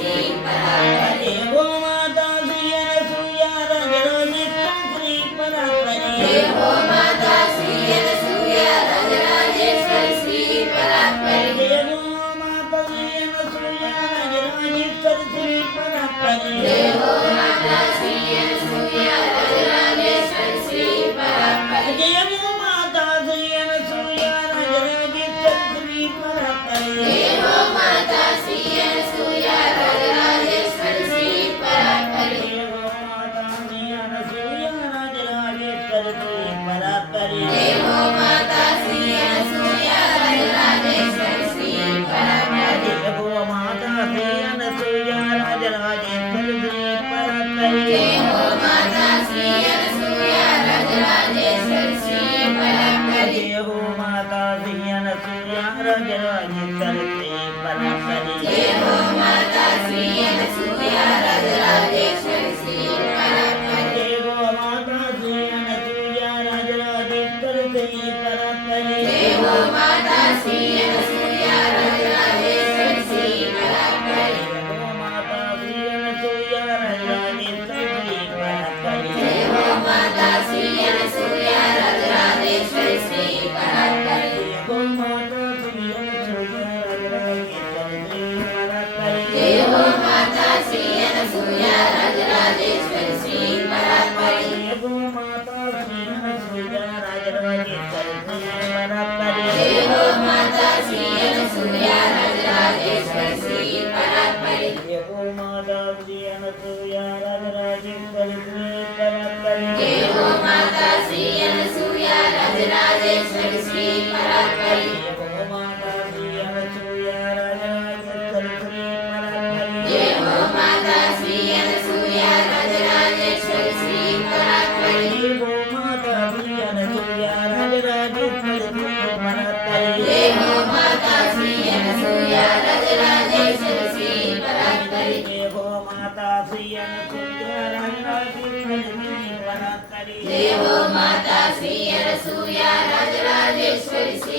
Sri देवो माता श्री अनसूया राजराजेश्वरी श्री परात्परी देवो माता श्री अनसूया राजराजेश्वरी श्री परात्परी देवो माता श्री अनसूया राजराजेश्वरी श्री परात्परी देवो माता श्री अनसूया राजराजेश्वरी श्री परात्परी देवो माता श्री अनसूया राजराजेश्वरी श्री परात्परी देवो माता श्री अनसूया राजराजेश्वरी श्री परात्परी देवो माता श्री अनसूया राजराजेश्वरी श्री परात्परी देवो माता श्री अनसूया राजराजेश्वरी श्री परात्परी देवो माता श्री अनसूया राजराजेश्वरी श्री परात्परी देवो माता श्री अनसूया राजराजेश्वरी श्री परात्परी देवो माता श्री अनसूया राजराजेश्वरी श्री परात्परी देवो माता श्री अनसूया राजराजेश्वरी श्री परात्परी देवो माता श्री अनसूया राजराजेश्वरी श्री परात्परी देवो माता श्री अनसूया राजराजेश्वरी श्री परात्परी देवो माता श्री अनसूया राजराजेश्वरी श्री परात्परी देवो माता श्री अनसूया राजराजेश्वरी श्री परात्परी देवो माता श्री अनसूया राजराजेश्वरी श्री परात्परी देवो माता श्री अनसूया राजराजेश्वरी श्री परात्परी देवो माता श्री अनसूया राजराजेश्वरी श्री परात्परी देवो माता श्री अनसूया राजराजेश्वरी श्री परात्परी देवो माता श्री अनसूया राजराजेश्वरी श्री परात्परी देवो माता श्री अनसूया राजराजेश्वरी श्री परात्परी देवो माता श्री अनसूया राजराजेश्वरी श्री परात्परी देवो माता श्री अनसूया राजराजेश्वरी श्री परात्परी देवो माता श्री अनसूया राजराजेश्वरी श्री